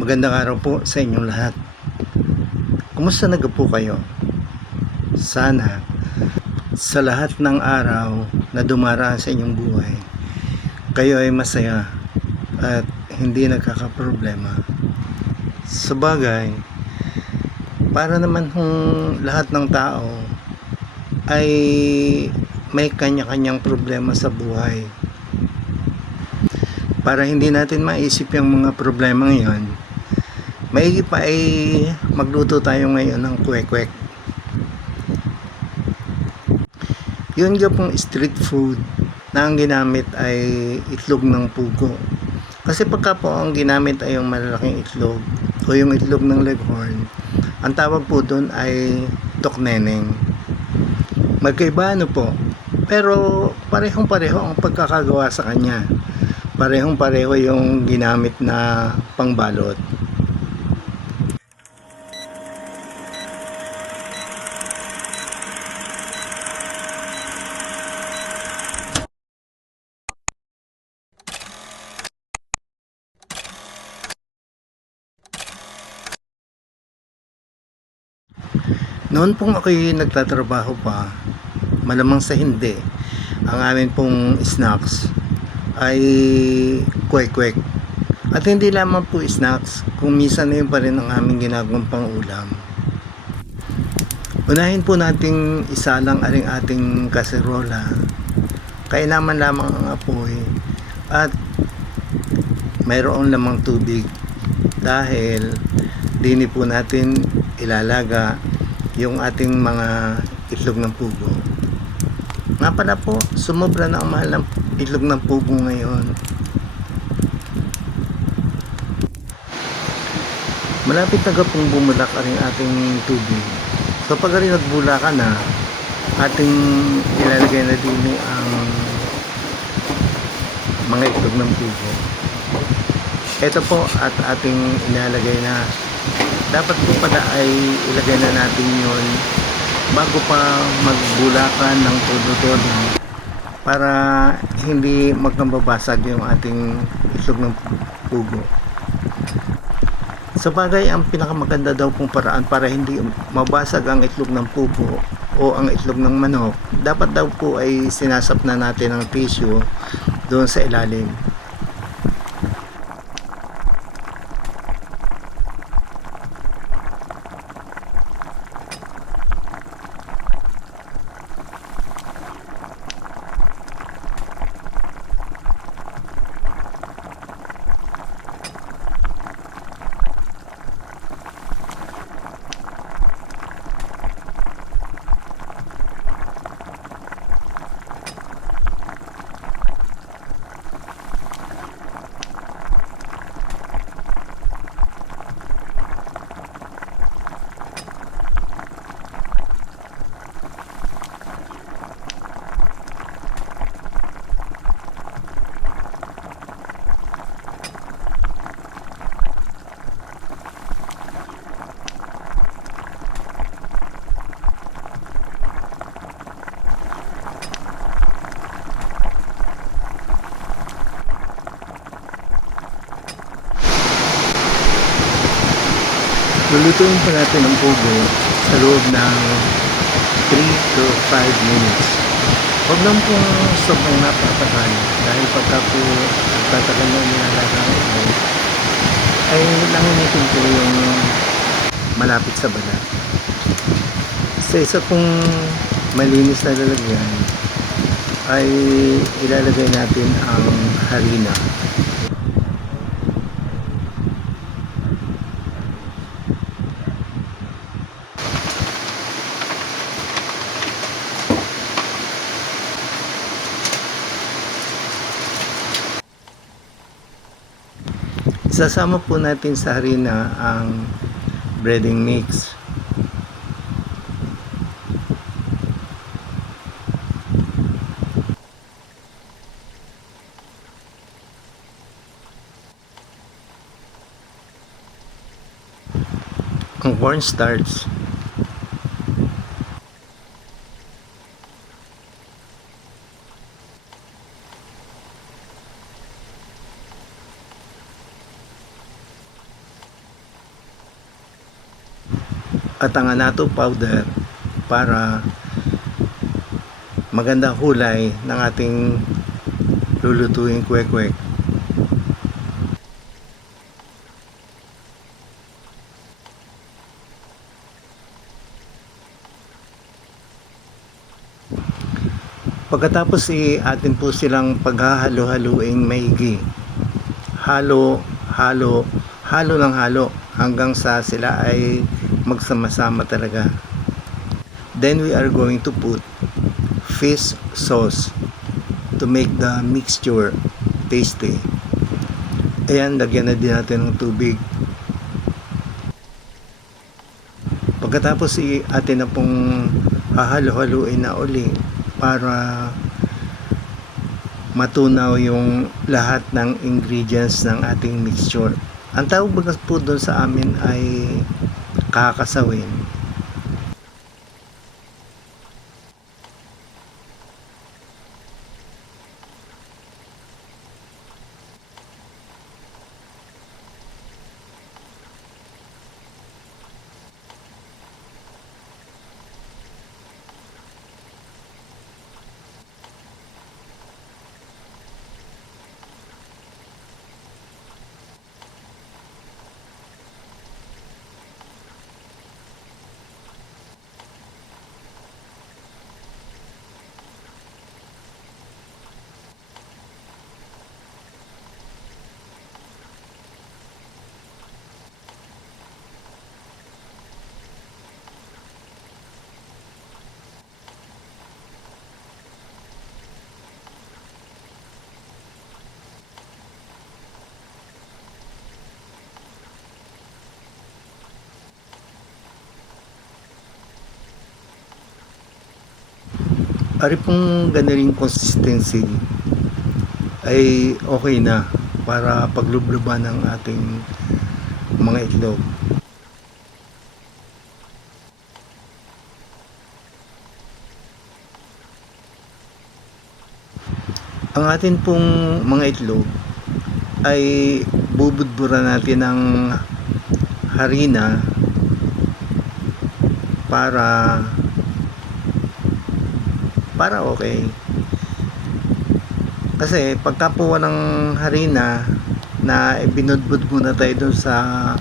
Magandang araw po sa inyong lahat. Kumusta na po kayo? Sana sa lahat ng araw na dumaraan sa inyong buhay, kayo ay masaya at hindi nagkakaproblema. Sabagay, para naman lahat ng tao ay may kanya-kanyang problema sa buhay. Para hindi natin maisip yung mga problema ngayon, maigi pa ay magluto tayo ngayon ng kwek-kwek. Yun nga pong street food na ang ginamit ay itlog ng pugo. Kasi pagka po ang ginamit ay yung malalaking itlog o yung itlog ng leghorn, ang tawag po doon ay tokneneng. Magkaiba po, pero parehong-pareho ang pagkakagawa sa kanya. Parehong-pareho yung ginamit na pangbalot. Noon pong ako'y nagtatrabaho pa, malamang sa hindi, ang amin pong snacks ay kwek-kwek. At hindi lamang po snacks, kung minsan na yun pa rin ang aming ginagawang pang-ulam. Unahin po nating isalang aring ating kaserola. Kailangan lamang ang apoy at mayroon lamang tubig dahil dini po natin ilalaga yung ating mga itlog ng pugo. Nga pala po, sumobra na ang mahal ng itlog ng pugo ngayon. Malapit na pong bumulak ang ating tubig. So pag rin nagbulaka na, ating ilalagay na din ang mga itlog ng pugo. Ito po at ating ilalagay na. Dapat po pala ay ilagay na natin yon bago pa magbulakan ng todo-todo para hindi magkambabasag yung ating itlog ng pugo. Sa bagay, ang pinakamaganda daw pong paraan para hindi mabasag ang itlog ng pugo o ang itlog ng manok, dapat daw po ay sinasap na natin ng tissue doon sa ilalim. Lulutuin pa natin ang pugo sa loob ng 3 to 5 minutes. Huwag lang po sobrang napatagal dahil pagka po tatagal na nilalagang ito ay langinitin po yung malapit sa balat. Sa isa pong malinis na lalagyan ay ilalagay natin ang harina. Isasama po natin sa harina ang breading mix. Ang cornstarch. at ang annatto powder para maganda kulay ng ating lulutuing kwek-kwek. Pagkatapos atin po silang paghahalo-haluing maigi. Halo, halo, halo ng halo hanggang sa sila ay magsama-sama talaga. Then we are going to put fish sauce to make the mixture tasty. Ayan, lagyan na din natin ng tubig. Pagkatapos atin na pong hahalo-haluin na uli para matunaw yung lahat ng ingredients ng ating mixture. Ang tawag bagas po doon sa amin ay kakasawin. Ari pong ganaling consistency ay okay na para paglubluban ng ating mga itlog. Ang atin pong mga itlog ay bubudburan natin ng harina para okay. Kasi pagka po ng harina na binudbud muna tayo dun sa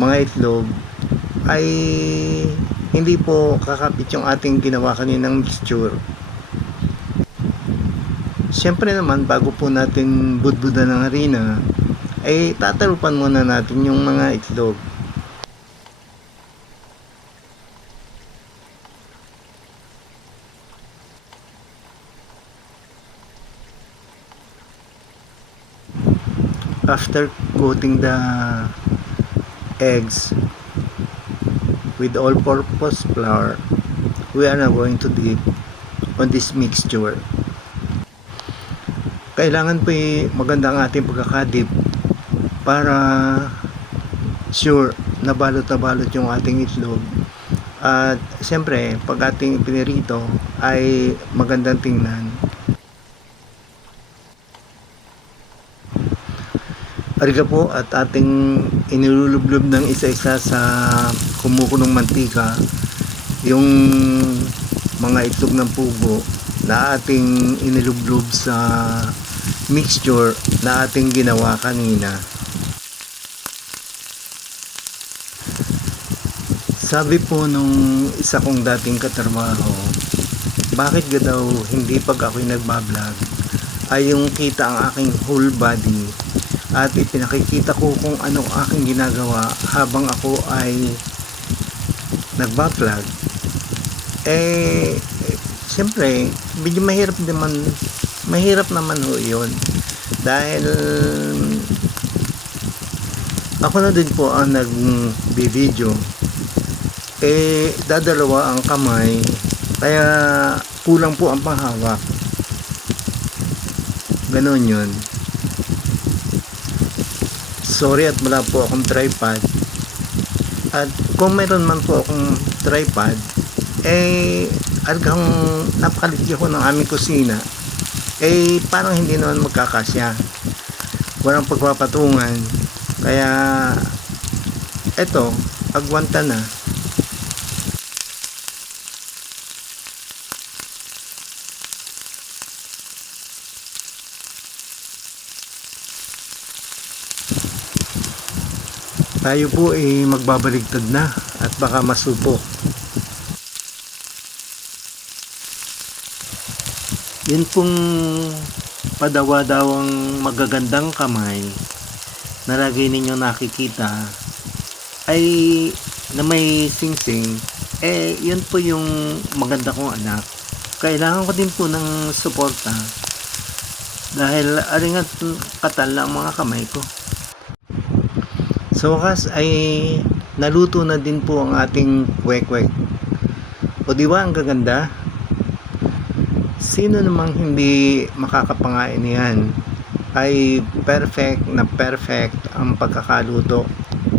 mga itlog ay hindi po kakapit yung ating ginawa kaninang mixture. Siyempre naman bago po natin budbudan ng harina ay tatarupan muna natin yung mga itlog. After coating the eggs with all-purpose flour, we are now going to dip on this mixture. Kailangan po maganda ang ating pagkakadip para sure na balot yung ating itlog. At siyempre, pag ating pinirito ay magandang tingnan. Ariga po at ating inilulublob ng isa-isa sa kumukulong mantika yung mga itlog ng pugo na ating inilublob sa mixture na ating ginawa kanina. Sabi po nung isa kong dating katrabaho, bakit ga daw hindi pag ako'y nagbablog ay yung kita ang aking whole body at ipinakikita ko kung ano aking ginagawa habang ako ay nagbablog. Siyempre medyo mahirap naman ho yun dahil ako na din po ang nag-video, dadalawa ang kamay kaya kulang po ang panghawak, ganon yun. Sorry at wala po akong tripod, at kung meron man po akong tripod argang napakalit ko ng aming kusina parang hindi naman magkakasya, walang pagpapatungan, kaya eto agwanta na Tayo po ay magbabaligtad na at baka masupok. Yun pong padawa-dawang magagandang kamay na lagi ninyo nakikita ay na may sing-sing, yun po yung maganda kong anak. Kailangan ko din po ng suporta dahil aringat katal na ang mga kamay ko. Sa wakas ay naluto na din po ang ating kwek-kwek. O diba ang gaganda? Sino namang hindi makakapangain niyan? Ay perfect ang pagkakaluto.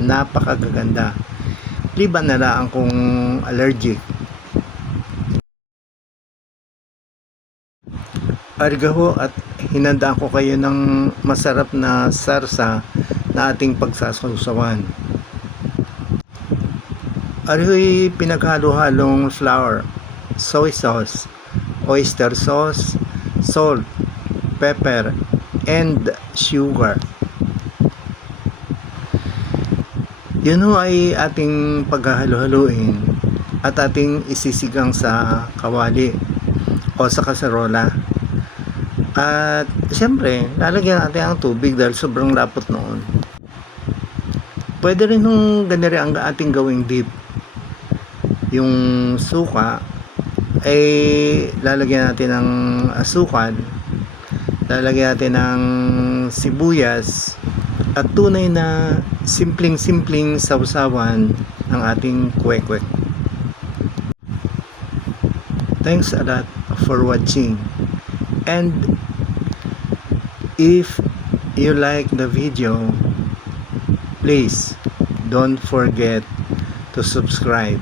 Napakagaganda. Liban na lang kung allergic. Argaho at hinandaan ko kayo ng masarap na sarsa na ating pagsasawsawan. Ariho'y pinaghalo-halong flour, soy sauce, oyster sauce, salt, pepper, and sugar. Yun ho ay ating paghahalo-haluin at ating isisigang sa kawali o sa kaserola. At siyempre, lalagyan natin ang tubig dahil sobrang lapot noon. Pwede rin nung ganyan ang ating gawing dip. Yung suka ay lalagyan natin ng asukal, lalagyan natin ng sibuyas at tunay na simpleng sausawan ng ating kwek-kwek. Thanks a lot for watching, and if you like the video, please don't forget to subscribe.